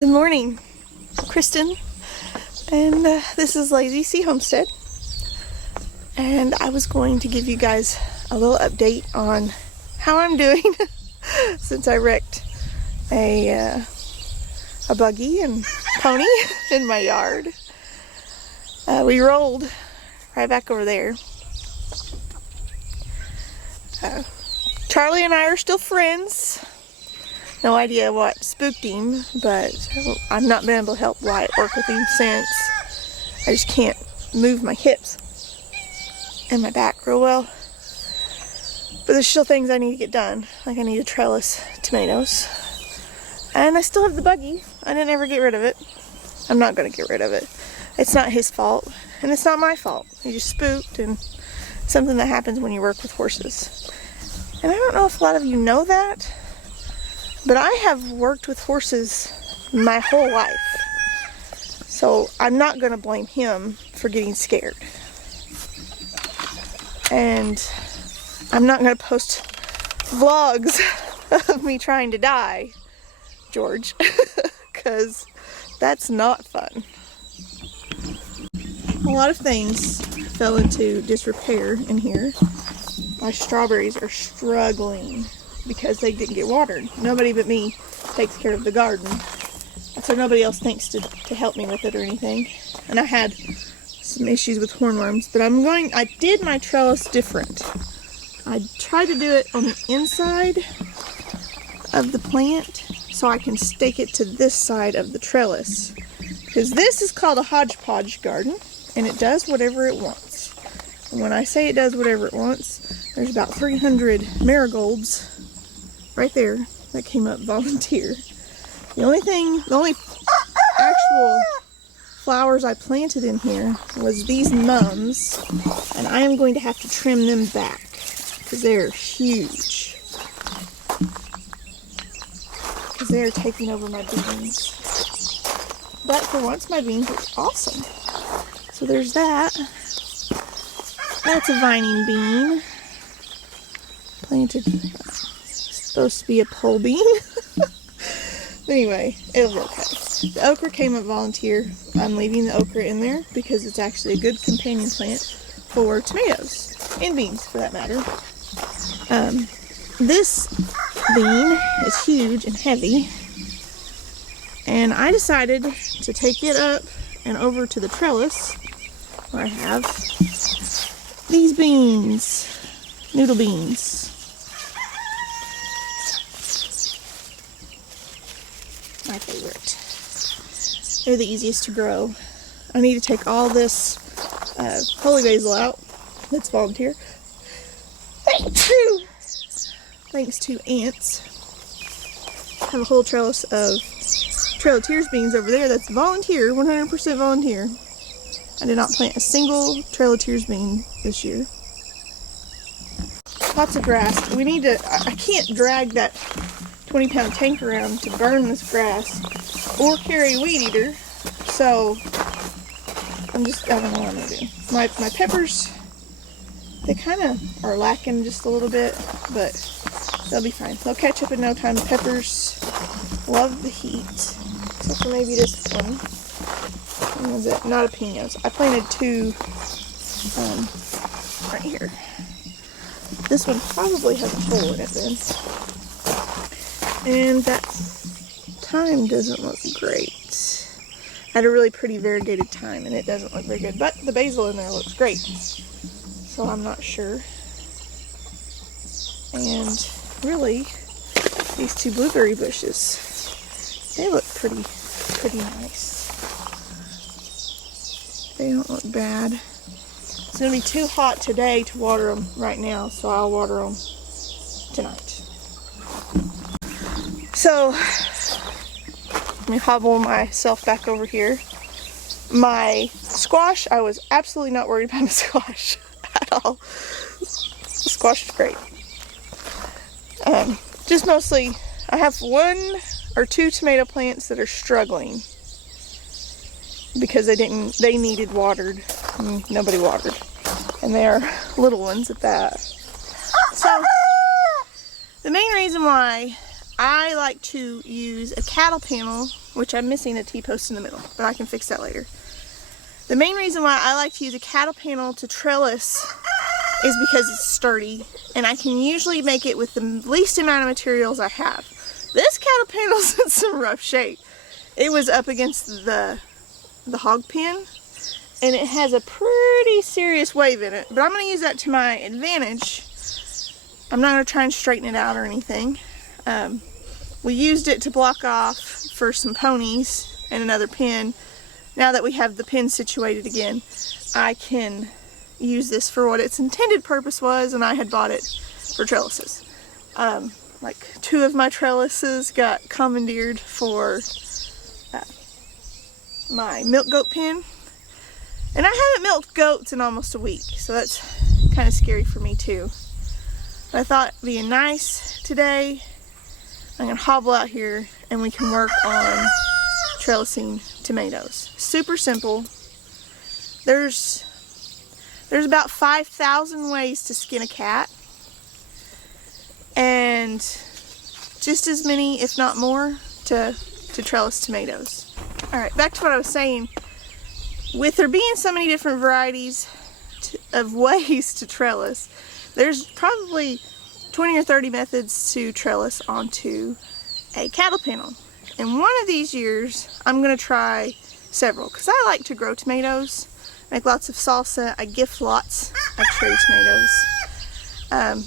Good morning, Kristen, and this is Lazy Sea Homestead, and I was going to give you guys a little update on how I'm doing since I wrecked a buggy and pony in my yard. We rolled right back over there. Charlie and I are still friends. No idea what spooked him, but I've not been able to help Wyatt work with him since. I just can't move my hips and my back real well. But there's still things I need to get done. Like I need to trellis tomatoes. And I still have the buggy. I didn't ever get rid of it. I'm not going to get rid of it. It's not his fault, and it's not my fault. He just spooked, and something that happens when you work with horses. And I don't know if a lot of you know that, but I have worked with horses my whole life. So I'm not going to blame him for getting scared. And I'm not going to post vlogs of me trying to die, George, because that's not fun. A lot of things fell into disrepair in here. My strawberries are struggling because they didn't get watered. Nobody but me takes care of the garden, so nobody else thinks to help me with it or anything. And I had some issues with hornworms, but I did my trellis different. I tried to do it on the inside of the plant so I can stake it to this side of the trellis, because this is called a hodgepodge garden and it does whatever it wants. And when I say it does whatever it wants, there's about 300 marigolds right there that came up volunteer. The only actual flowers I planted in here was these mums, and I am going to have to trim them back because they're huge. Because they're taking over my beans. But for once my beans are awesome. So there's that. That's a vining bean. Planted. Supposed to be a pole bean. Anyway, it'll be okay. The okra came up volunteer. I'm leaving the okra in there because it's actually a good companion plant for tomatoes and beans for that matter. This bean is huge and heavy, and I decided to take it up and over to the trellis where I have these beans, noodle beans. My favorite. They're the easiest to grow. I need to take all this holy basil out. That's volunteer. Thanks to ants. I have a whole trellis of Trail-Tears beans over there. That's volunteer, 100% volunteer. I did not plant a single Trail-Tears bean this year. Lots of grass. We need to, I can't drag that 20-pound tank around to burn this grass or carry a weed eater, so I don't know what I'm gonna do. My peppers, they kind of are lacking just a little bit, but they'll be fine. They'll catch up in no time. Peppers love the heat, except for maybe this one. What was it? Jalapenos. I planted two right here. This one probably has a hole in it then. And that thyme doesn't look great. I had a really pretty variegated thyme and it doesn't look very good. But the basil in there looks great. So I'm not sure. And really, these two blueberry bushes, they look pretty nice. They don't look bad. It's going to be too hot today to water them right now, so I'll water them tonight. So, let me hobble myself back over here. My squash, I was absolutely not worried about my squash at all. The squash is great. Just mostly, I have 1 or 2 tomato plants that are struggling because they needed watered. And nobody watered. And they're little ones at that. So, the main reason why I like to use a cattle panel which I'm missing a T-post in the middle, but I can fix that later. The main reason why I like to use a cattle panel to trellis is because it's sturdy, and I can usually make it with the least amount of materials I have. This cattle panel's in some rough shape. It was up against the hog pen, and it has a pretty serious wave in it, but I'm going to use that to my advantage. I'm not going to try and straighten it out or anything. We used it to block off for some ponies and another pen. Now that we have the pen situated again, I can use this for what its intended purpose was, and I had bought it for trellises. Like 2 of my trellises got commandeered for my milk goat pen, and I haven't milked goats in almost a week, so that's kind of scary for me too. But I thought being nice today, I'm gonna hobble out here and we can work on trellising tomatoes. Super simple. There's about 5,000 ways to skin a cat, and just as many, if not more, to trellis tomatoes. Alright, back to what I was saying. With there being so many different varieties of ways to trellis, there's probably 20 or 30 methods to trellis onto a cattle panel. And one of these years, I'm going to try several, because I like to grow tomatoes, make lots of salsa. I gift lots of cherry tomatoes.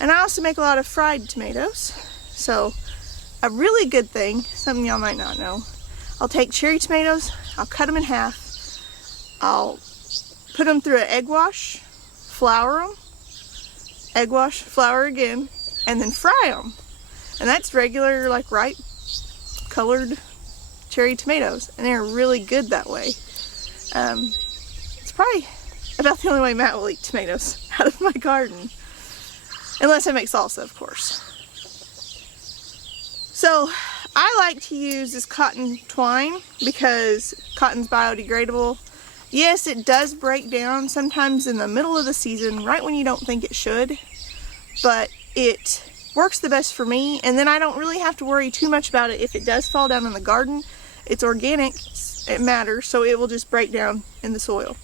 And I also make a lot of fried tomatoes. So a really good thing, something y'all might not know, I'll take cherry tomatoes, I'll cut them in half, I'll put them through an egg wash, flour them, egg wash, flour again, and then fry them. And that's regular, like ripe, colored cherry tomatoes, and they're really good that way. It's probably about the only way Matt will eat tomatoes out of my garden, unless I make salsa, of course. So I like to use this cotton twine because cotton's biodegradable. Yes, it does break down sometimes in the middle of the season, right when you don't think it should, but it works the best for me, and then I don't really have to worry too much about it if it does fall down in the garden. It's organic, it matters, so it will just break down in the soil.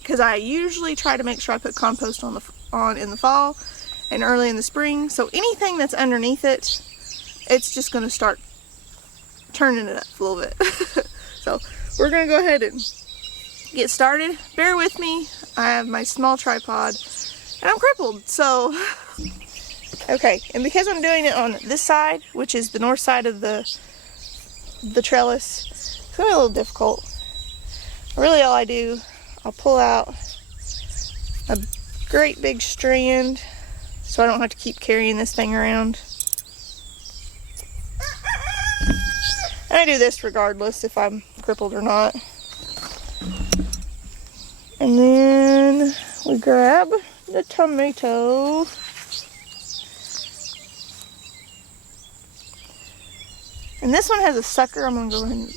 Because I usually try to make sure I put compost on in the fall and early in the spring, so anything that's underneath it, it's just going to start turning it up a little bit. So we're going to go ahead and get started. Bear with me, I have my small tripod and I'm crippled, so okay. And because I'm doing it on this side, which is the north side of the trellis, it's going to be a little difficult. Really all I do, I'll pull out a great big strand so I don't have to keep carrying this thing around. And I do this regardless if I'm crippled or not. And then we grab the tomato. And this one has a sucker I'm going to go ahead and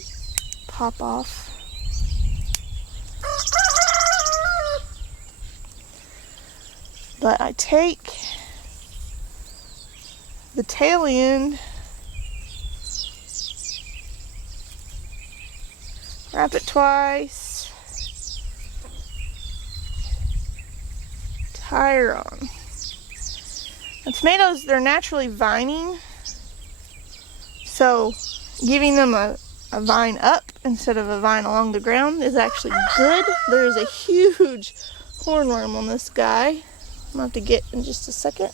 pop off. But I take the tail end, wrap it twice, tie her on. Now, tomatoes, they're naturally vining, so giving them a vine up instead of a vine along the ground is actually good. There is a huge hornworm on this guy. I'm going to have to get in just a second.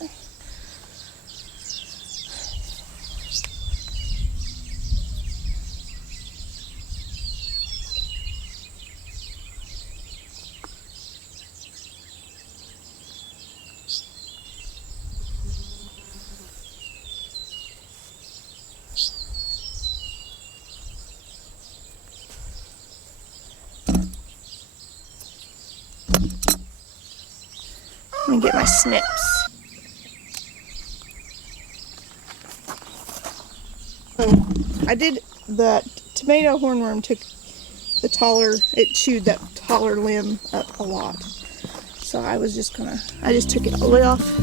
Let me get my snips. I did the tomato hornworm took the taller, it chewed that taller limb up a lot. So I just took it all the way off.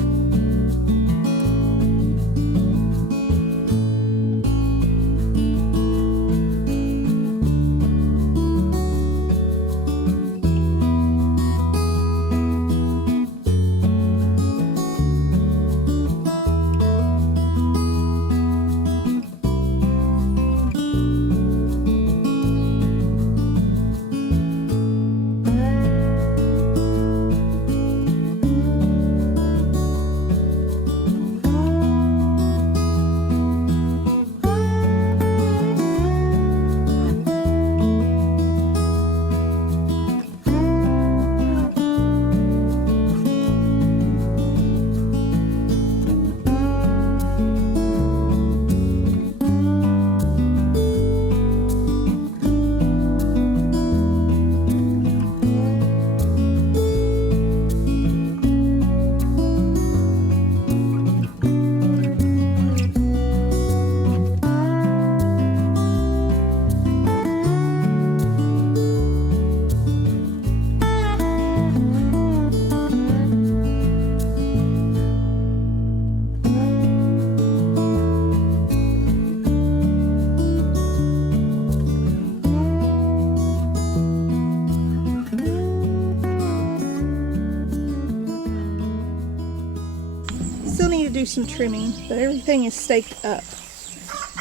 some trimming, but everything is staked up.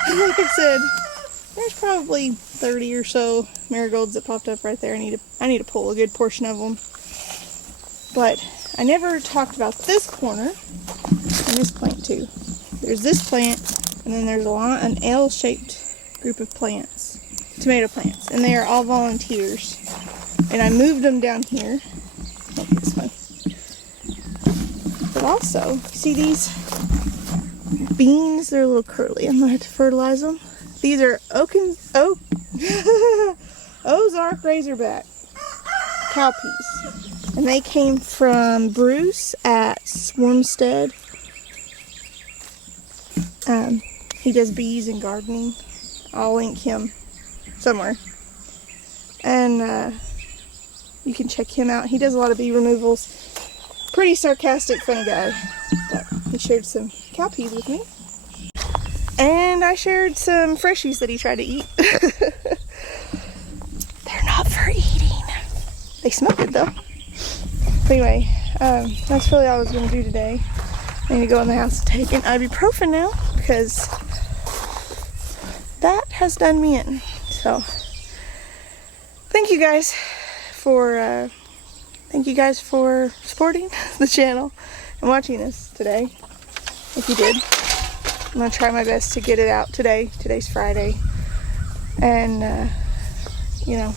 And like I said, there's probably 30 or so marigolds that popped up right there. I need to pull a good portion of them. But I never talked about this corner and this plant too. There's this plant, and then there's an L-shaped group of plants, tomato plants, and they are all volunteers. And I moved them down here. Like this one. But also, see these beans? They're a little curly. I'm gonna have to fertilize them. These are Ozark Razorback cowpeas, and they came from Bruce at Homesteading. He does bees and gardening. I'll link him somewhere, and you can check him out. He does a lot of bee removals. Pretty sarcastic, funny guy. But he shared some cowpeas with me. And I shared some freshies that he tried to eat. They're not for eating. They smell good though. But anyway, that's really all I was going to do today. I need to go in the house and take an ibuprofen now because that has done me in. So, thank you guys for supporting the channel and watching this today. If you did, I'm gonna try my best to get it out today. Today's Friday, and you know,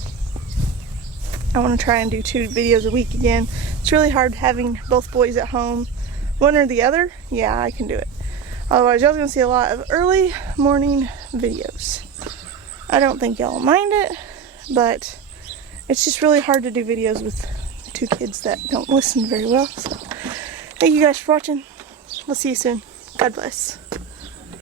I want to try and do 2 videos a week again. It's really hard having both boys at home, one or the other. Yeah, I can do it. Otherwise, y'all's gonna see a lot of early morning videos. I don't think y'all mind it, but it's just really hard to do videos with 2 kids that don't listen very well. So, thank you guys for watching. We'll see you soon. God bless.